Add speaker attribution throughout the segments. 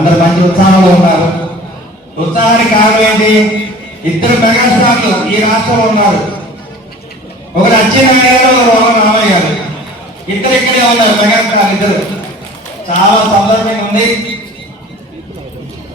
Speaker 1: అందరు మంచి ఉత్సాహంలో ఉన్నారు. ఉత్సాహానికి కారణం ఏంటి? ఇద్దరు మెగాస్టార్లు ఈ రాష్ట్రంలో ఉన్నారు. ఒకరు అచ్చెన్నాయుడు గారు ఒకరు రామయ్య గారు. ఇద్దరు ఇక్కడే ఉన్నారు మెగాస్టార్ ఇద్దరు. చాలా సందర్భంగా ఉంది.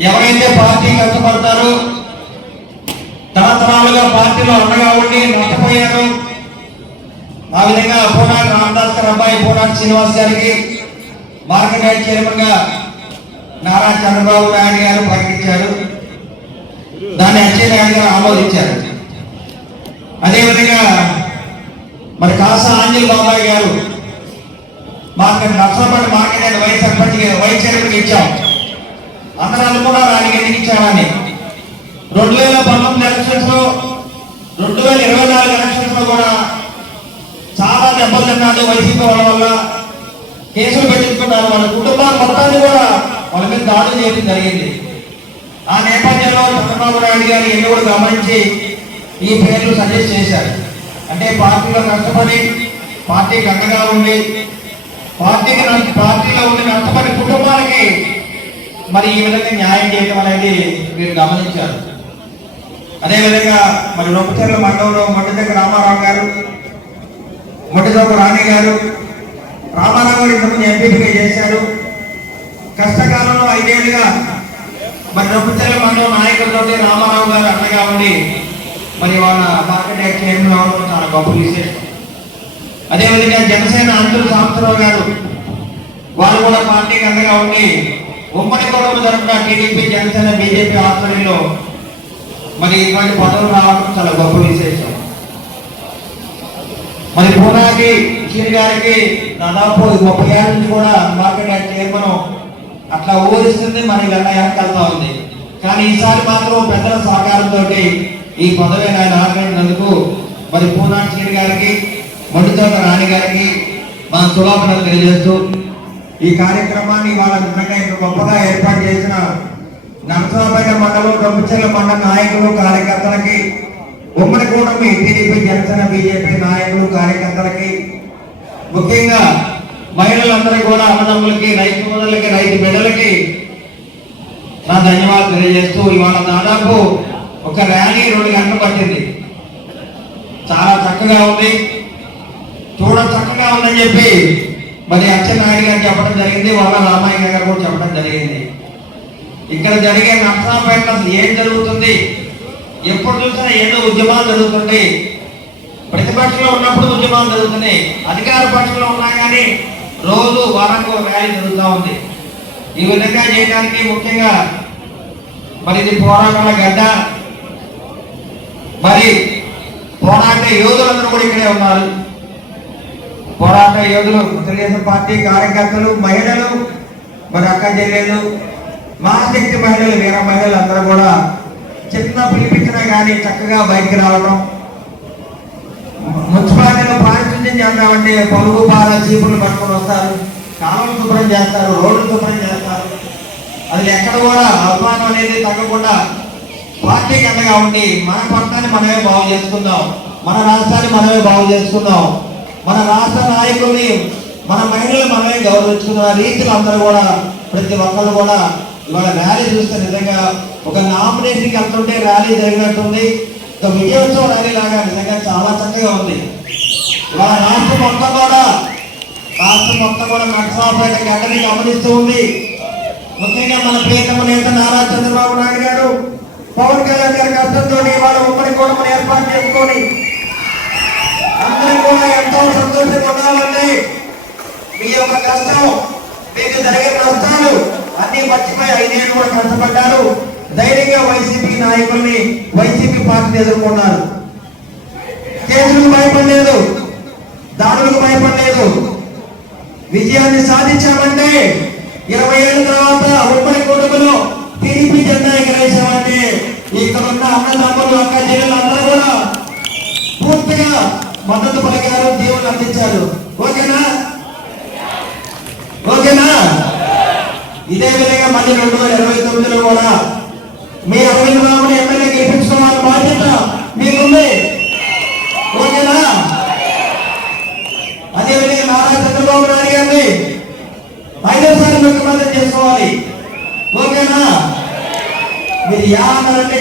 Speaker 1: ఎవరైతే పార్టీ కష్టపడతారో తరతరాలుగా పార్టీలో అండగా ఉండి నష్టపోయారు ఆ విధంగా పూనాటి రామదాస్ గారి అబ్బాయి పూనాటి శ్రీనివాస్ గారికి మార్కెట్ చైర్మన్గా నారా చంద్రబాబు నాయుడు గారు ప్రకటించారు. దాన్ని అచ్చెన్నాయుడు గారు ఆమోదించారు. అదేవిధంగా మరి కాసా ఆంజల్ బాబాయ్ గారు మాకు నష్టపడి market and vice sarpanch vice chairman ఇచ్చాం. అందరూ అనుకున్నారు ఆయనకి ఎందుకు ఇచ్చామని. రెండు వేల పంతొమ్మిది ఎలక్షన్స్లో రెండు వేల ఇరవై నాలుగు ఎలక్షన్స్లో కూడా చాలా దెబ్బలు తిన్నాడు వైసీపీ వాళ్ళ వల్ల. కేసులు పెట్టించుకున్నారు వాళ్ళ కుటుంబాలు మొత్తాన్ని కూడా వాళ్ళ మీద దాడులు చేయడం జరిగింది. ఆ నేపథ్యంలో చంద్రబాబు నాయుడు గారు ఎన్ని కూడా గమనించి ఈ పేర్లు సజెస్ట్ చేశారు. అంటే పార్టీలో కష్టపడి పార్టీకి అండగా ఉండి పార్టీకి పార్టీలో ఉండి నష్టపడి కుటుంబాలకి మరి ఈ విధంగా న్యాయం చేయడం అనేది మీరు గమనించారు. అదేవిధంగా మరి రొప్పచర్ల మండలంలో మొట్టదగ్గ రామారావు గారు మొట్టదొక్క రాణి గారు రామారావు గారు ఇంతకుముందు ఎంపీపీగా చేశారు. కష్టకాలంలో మరి రొప్పచెర్ల మండలం నాయకులతో రామారావు గారు అన్నగా ఉండి మరి వాళ్ళ మార్కెట్ యాక్ట్ చైర్మన్ అవడం చాలా గొప్ప విశేషం. అదేవిధంగా జనసేన అంతుల సాంబశివరావు గారు వాళ్ళు కూడా పార్టీకి అండగా ఉండి ఉమ్మడి కుటుంబం తరఫున టీడీపీ జనసేన బీజేపీ ఆధ్వర్యంలో మరి ఇటువంటి పదవులు రావడం చాలా గొప్ప విశేషం. మరి పూనాకి శ్రీ గారికి దాదాపు ముప్పై ఏళ్ళ నుంచి కూడా మార్కెట్ యాక్ట్ చైర్మన్ అట్లా ఊరిస్తుంది మన వెన్న వెనకెళ్తా ఉంది. కానీ ఈసారి మాత్రం పెద్దల సహకారంతో ఈ పదవి ఆయన ఆగ్రహించినందుకు మరి పూనాటి గారికి మొండితోట రాణి గారికి మా శుభాపనలు తెలియజేస్తూ ఈ కార్యక్రమాన్ని వాళ్ళ నిజంగా ఇంత గొప్పగా ఏర్పాటు చేసిన నరసరాపేట మండలం రొమ్మచెల్ల మండల నాయకులు కార్యకర్తలకి ఉమ్మడి కూటమి టీడీపీ జనసేన బీజేపీ నాయకులు కార్యకర్తలకి ముఖ్యంగా మహిళలందరూ కూడా అన్నదమ్ములకి రైతు సోదరులకి రైతు బిడ్డలకి నా ధన్యవాదాలు తెలియజేస్తూ ఇవాళ దాదాపు ఒక ర్యాలీ రెండు గంటలు పట్టింది. చాలా చక్కగా ఉంది. చూడ చక్కగా ఉందని చెప్పి మరి అచ్చెన్నాయుడు గారు చెప్పడం జరిగింది వాళ్ళ రామయ్య గారు కూడా చెప్పడం జరిగింది. ఇక్కడ జరిగే నర్సరాపేటలో అసలు ఏం జరుగుతుంది ఎప్పుడు చూసినా ఏదో ఉద్యమాలు జరుగుతుంటాయి. ప్రతిపక్షంలో ఉన్నప్పుడు ఉద్యమాలు జరుగుతున్నాయి. అధికార పక్షంలో ఉన్నా కానీ రోజు వారానికి ఒక ర్యాలీ జరుగుతూ ఉంది. ఈ విధంగా చేయడానికి ముఖ్యంగా మరి ఇది పోరాటాల గడ్డ. మరి పోరాట యోధులందరూ కూడా ఇక్కడే ఉన్నారు. పోరాట యోధులు తెలుగుదేశం పార్టీ కార్యకర్తలు మహిళలు మరి అక్క చెల్లెలు మహాశక్తి మహిళలు వీర మహిళలు అందరూ కూడా చిన్న పిలిపించినా కానీ చక్కగా బయటికి రావడం పారిశుద్ధ్యం చేద్దామంటే పరుగు బాల చీపులు పట్టుకొని వస్తారు. కాలం శుభ్రం చేస్తారు రోడ్లు శుభ్రం చేస్తారు. అది ఎక్కడ కూడా అవమానం అనేది తగ్గకుండా పార్టీకి అండగా ఉండి మన పట్టాన్ని మనమే బాగు చేసుకుందాం మన రాష్ట్రాన్ని మనమే బాగు చేసుకుందాం మన రాష్ట్ర నాయకుల్ని మన మహిళలు మనమే గౌరవించుకున్న రీతిలో అందరూ కూడా ప్రతి ఒక్కరు కూడా ఇవాళ ర్యాలీ చూస్తే నిజంగా ఒక నామినేషన్కి వెళ్తుంటే ర్యాలీ జరిగినట్టుంది. ఒక విజయోత్సవ ర్యాలీ లాగా నిజంగా చాలా చక్కగా ఉంది. మా రాష్ట్రం మొత్తం కూడా రాష్ట్రం మొత్తం కూడా నక్సలాపేట గడ్డని గమనిస్తూ ఉంది. ముఖ్యంగా మన ప్రియతమ నేత నారా చంద్రబాబు నాయుడు గారు పవన్ కళ్యాణ్ గారి కష్టంతో ఇవాళ ఉమ్మడి కూడా ఏర్పాటు చేసుకొని అందరూ కూడా ఎంతో సంతోషంగా ఉన్నామండి మీ యొక్క కష్టం మీకు జరిగే నష్టాలు అన్ని మర్చిపోయి ఐదేళ్ళు కూడా కష్టపడ్డారు. ధైర్యంగా వైసీపీ నాయకుల్ని వైసీపీ పార్టీని ఎదుర్కొన్నారు. కేసులు భయపడి భయపడలేదు విజయాన్ని సాధించామంటే ఇరవై ఏళ్ళ తర్వాత ఉమ్మడి కుటుంబంలో టీడీపీ జెండా అన్నదమ్ములు అక్క చెల్లెలు అందరూ కూడా పూర్తిగా మద్దతు పలికారు దేవుళ్ళు అందించారు. ఓకేనా? ఓకేనా? ఇదే విధంగా మళ్ళీ రెండు వేల ఇరవై తొమ్మిదిలో కూడా మీ అరవింద్ రాముని ఎమ్మెల్యే గెలిపించుకోవాలని బాధ్యత మీకుంది ఓకేనా అదే విధంగా నారా చంద్రబాబు నాయుడు గారిని ఐదోసారి ముఖ్యమంత్రి చేసుకోవాలి. ఓకేనా? మీరు యా అన్నారంటే